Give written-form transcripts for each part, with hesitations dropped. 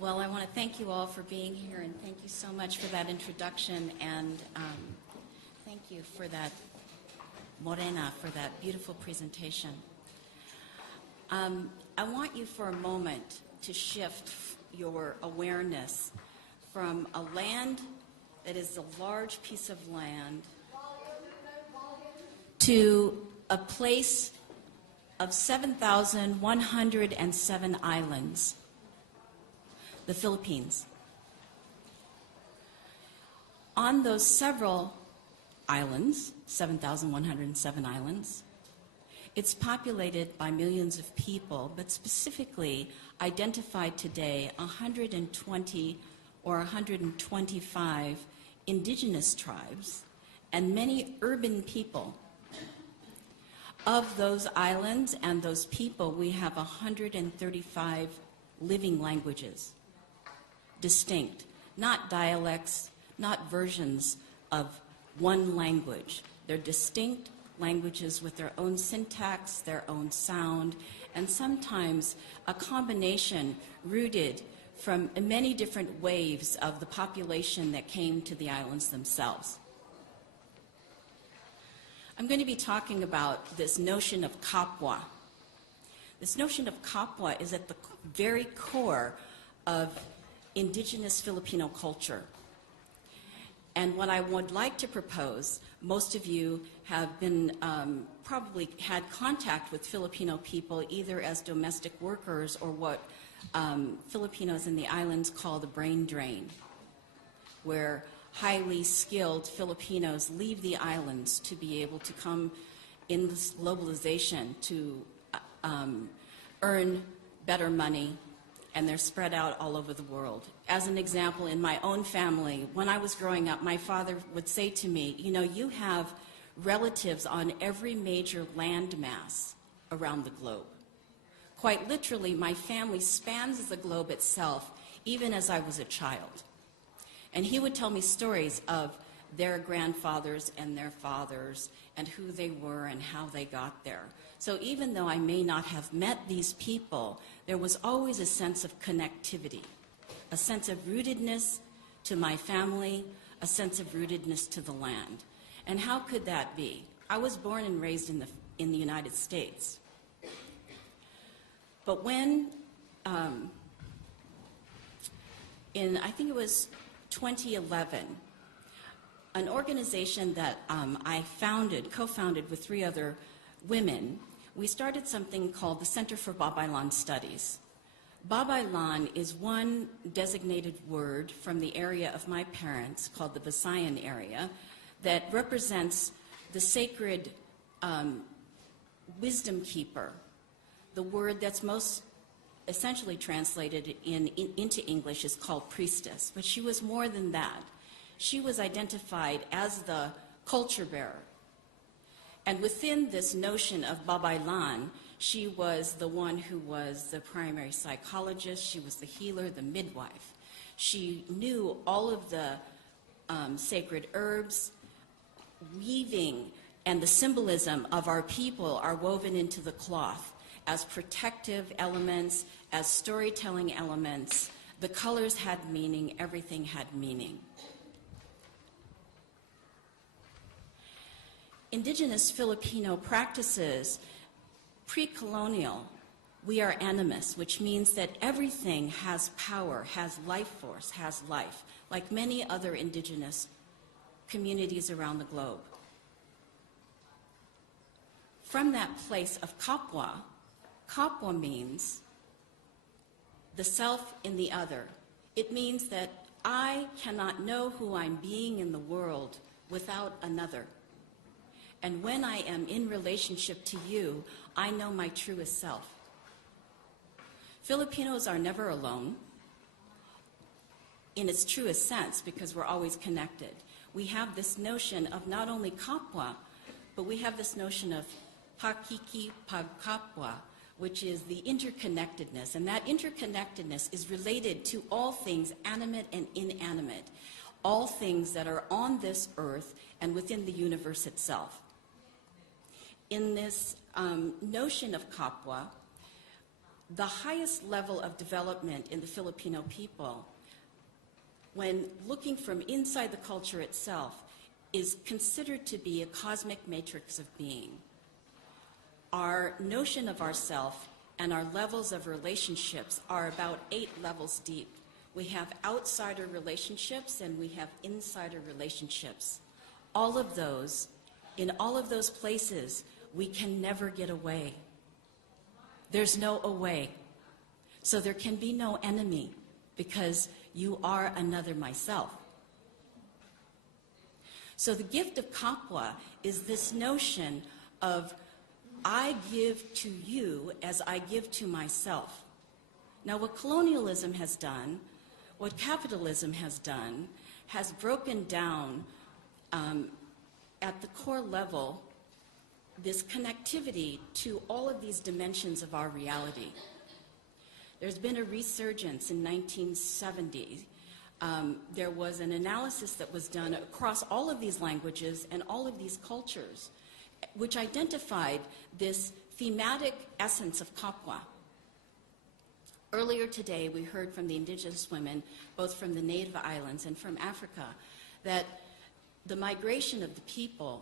Well, I want to thank you all for being here, and thank you so much for that introduction, and thank you for that, Morena, for that beautiful presentation. I want you for a moment to shift your awareness from a land that is a large piece of land to a place of 7,107 islands, the Philippines. On those several islands, 7,107 islands, it's populated by millions of people, but specifically identified today 120 or 125 indigenous tribes and many urban people. Of those islands and those people, we have 135 living languages, distinct, not dialects, not versions of one language. They're distinct languages with their own syntax, their own sound, and sometimes a combination rooted from many different waves of the population that came to the islands themselves. I'm going to be talking about this notion of Kapwa. This notion of Kapwa is at the very core of indigenous Filipino culture. And what I would like to propose, most of you have been probably had contact with Filipino people either as domestic workers or what Filipinos in the islands call the brain drain, where highly skilled Filipinos leave the islands to be able to come in this globalization to earn better money, and they're spread out all over the world. As an example, in my own family, when I was growing up, my father would say to me, you know, you have relatives on every major landmass around the globe. Quite literally, my family spans the globe itself, even as I was a child. And he would tell me stories of their grandfathers and their fathers and who they were and how they got there. So even though I may not have met these people, there was always a sense of connectivity, a sense of rootedness to my family, a sense of rootedness to the land. And how could that be? I was born and raised in the United States. But when, I think it was 2011, an organization that I co-founded with 3 other women, we started something called the Center for Babaylan Studies. Babaylan is one designated word from the area of my parents called the Visayan area that represents the sacred wisdom keeper. The word that's most essentially translated into English is called priestess, but she was more than that. She was identified as the culture bearer. And within this notion of Babaylan, she was the one who was the primary psychologist, she was the healer, the midwife. She knew all of the sacred herbs, weaving, and the symbolism of our people are woven into the cloth as protective elements, as storytelling elements. The colors had meaning, everything had meaning. Indigenous Filipino practices, pre-colonial, we are animus, which means that everything has power, has life force, has life, like many other indigenous communities around the globe. From that place of Kapwa, Kapwa means the self in the other. It means that I cannot know who I'm being in the world without another. And when I am in relationship to you, I know my truest self. Filipinos are never alone in its truest sense because we're always connected. We have this notion of not only Kapwa, but we have this notion of Pakiki Pagkapwa, which is the interconnectedness. And that interconnectedness is related to all things animate and inanimate, all things that are on this earth and within the universe itself. In this notion of Kapwa, the highest level of development in the Filipino people, when looking from inside the culture itself, is considered to be a cosmic matrix of being. Our notion of ourself and our levels of relationships are about 8 levels deep. We have outsider relationships and we have insider relationships. All of those, in all of those places, we can never get away. There's no away. So there can be no enemy because you are another myself. So the gift of Kapwa is this notion of I give to you as I give to myself. Now what colonialism has done, what capitalism has done, has broken down at the core level this connectivity to all of these dimensions of our reality. There's been a resurgence in 1970. There was an analysis that was done across all of these languages and all of these cultures, which identified this thematic essence of Kapwa. Earlier today, we heard from the indigenous women, both from the native islands and from Africa, that the migration of the people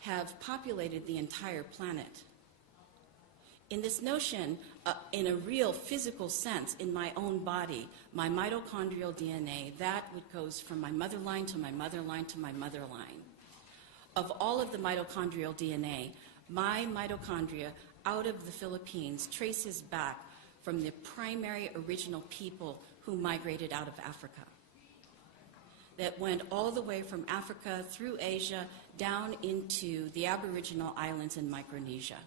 have populated the entire planet. In this notion, in a real physical sense, in my own body, my mitochondrial DNA, that which goes from my mother line to my mother line to my mother line. Of all of the mitochondrial DNA, my mitochondria out of the Philippines traces back from the primary original people who migrated out of Africa. That went all the way from Africa through Asia down into the Aboriginal islands in Micronesia.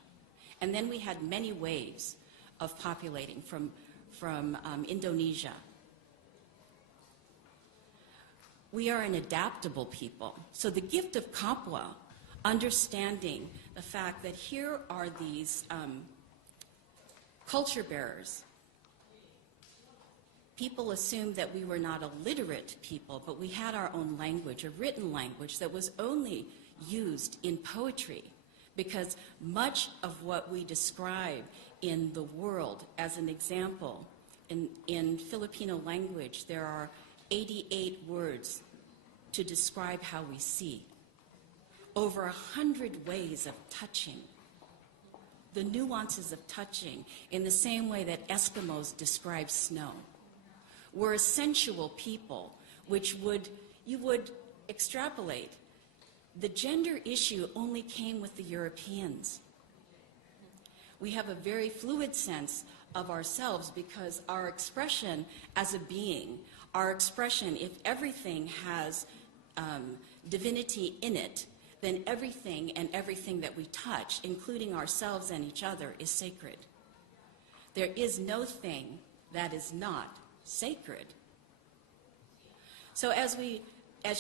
And then we had many waves of populating from Indonesia. We are an adaptable people. So the gift of Kapwa, understanding the fact that here are these culture bearers. People assumed that we were not a literate people, but we had our own language, a written language that was only used in poetry, because much of what we describe in the world, as an example, in Filipino language, there are 88 words to describe how we see, over 100 ways of touching, the nuances of touching, in the same way that Eskimos describe snow. We're a sensual people, which you would extrapolate. The gender issue only came with the Europeans. We have a very fluid sense of ourselves because our expression as a being, our expression, if everything has divinity in it, then everything and everything that we touch, including ourselves and each other, is sacred. There is no thing that is not sacred. So as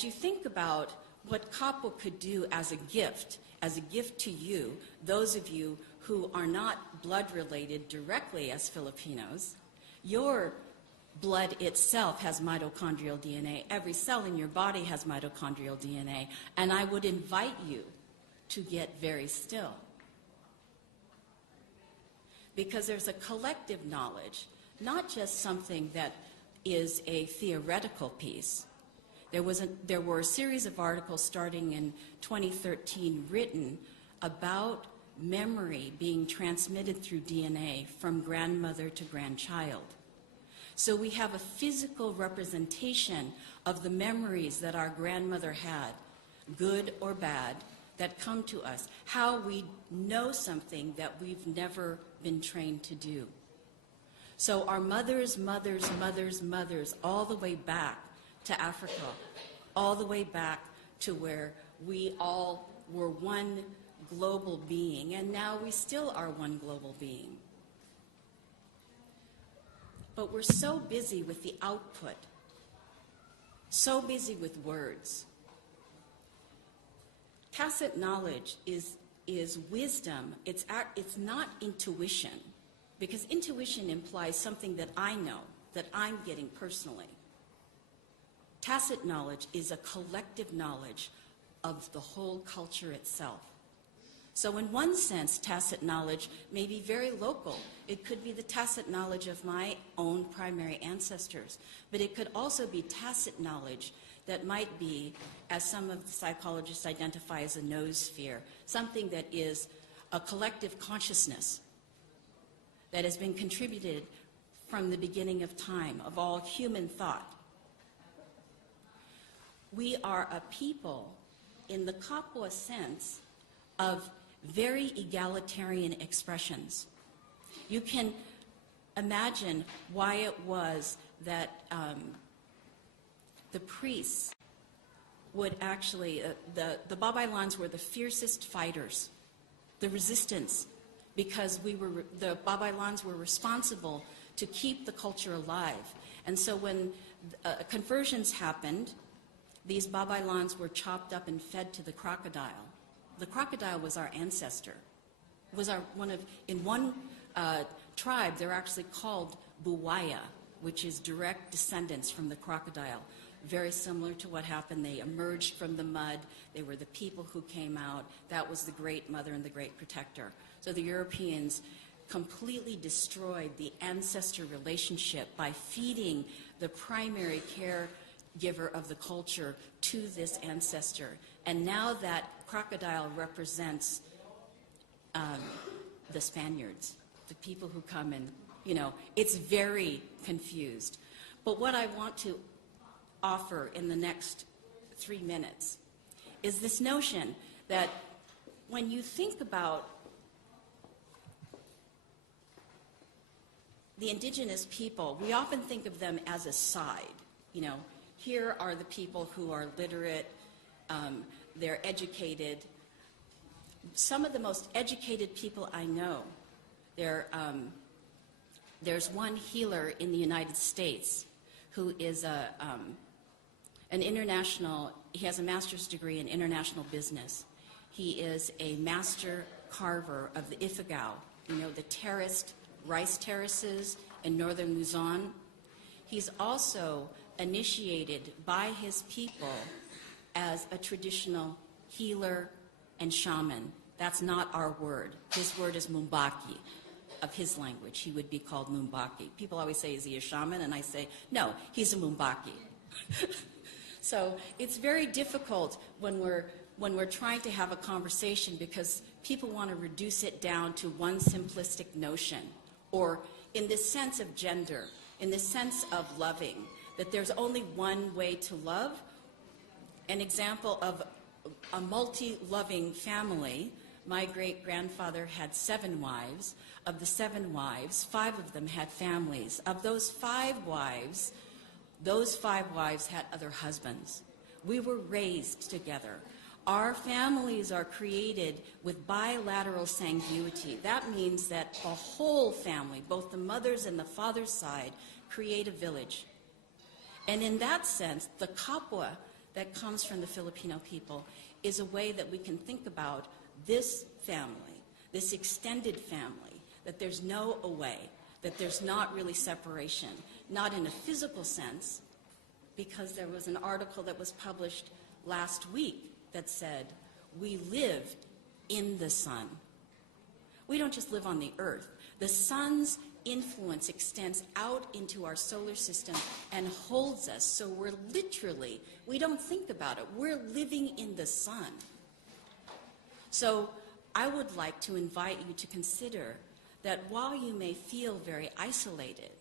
you think about what Kapwa could do as a gift to you, those of you who are not blood related directly as Filipinos, your blood itself has mitochondrial DNA. Every cell in your body has mitochondrial DNA. And I would invite you to get very still. Because there's a collective knowledge, not just something that is a theoretical piece. There were a series of articles starting in 2013 written about memory being transmitted through DNA from grandmother to grandchild. So we have a physical representation of the memories that our grandmother had, good or bad, that come to us, how we know something that we've never been trained to do. So our mothers, all the way back to Africa, all the way back to where we all were one global being, and now we still are one global being. But we're so busy with the output, so busy with words. Tacit knowledge is wisdom. It's not intuition, because intuition implies something that I know, that I'm getting personally. Tacit knowledge is a collective knowledge of the whole culture itself. So in one sense, tacit knowledge may be very local. It could be the tacit knowledge of my own primary ancestors, but it could also be tacit knowledge that might be, as some of the psychologists identify as a noosphere, something that is a collective consciousness that has been contributed from the beginning of time, of all human thought. We are a people, in the Kapwa sense, of very egalitarian expressions. You can imagine why it was that the priests would actually, the Babaylans were the fiercest fighters, the resistance, because the Babaylans were responsible to keep the culture alive. And so when conversions happened, these Babaylans were chopped up and fed to the crocodile. The crocodile was our ancestor. It was in one tribe, they're actually called Buwaya, which is direct descendants from the crocodile. Very similar to what happened. They emerged from the mud. They were the people who came out. That was the great mother and the great protector. So the Europeans completely destroyed the ancestor relationship by feeding the primary caregiver of the culture to this ancestor. And now that crocodile represents the Spaniards, the people who come and, it's very confused. But what I want to offer in the next 3 minutes is this notion that when you think about the indigenous people, we often think of them as a side. Here are the people who are literate, they're educated. Some of the most educated people I know, there's one healer in the United States who is an international, he has a master's degree in international business. He is a master carver of the Ifugao, the terraced rice terraces in northern Luzon. He's also initiated by his people as a traditional healer and shaman. That's not our word. His word is Mumbaki. Of his language, he would be called Mumbaki. People always say, is he a shaman? And I say, no, he's a Mumbaki. So it's very difficult when we're trying to have a conversation because people want to reduce it down to one simplistic notion, or in this sense of gender, in the sense of loving, that there's only one way to love. An example of a multi-loving family, my great-grandfather had 7 wives. Of the 7 wives, 5 of them had families. Of those 5 wives had other husbands. We were raised together. Our families are created with bilateral sanguinity. That means that the whole family, both the mother's and the father's side, create a village. And in that sense, the Kapwa that comes from the Filipino people is a way that we can think about this family, this extended family, that there's no away, that there's not really separation, not in a physical sense, because there was an article that was published last week that said, we live in the sun. We don't just live on the earth. The sun's influence extends out into our solar system and holds us, so we're literally, we don't think about it, we're living in the sun. So I would like to invite you to consider that while you may feel very isolated,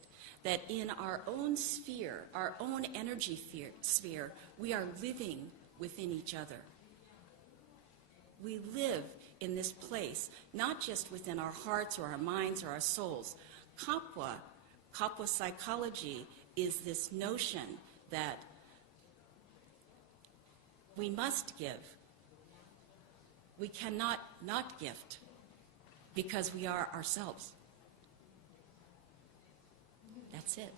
that in our own sphere, our own energy sphere, we are living within each other. We live in this place, not just within our hearts or our minds or our souls. Kapwa psychology is this notion that we must give. We cannot not gift because we are ourselves. That's it.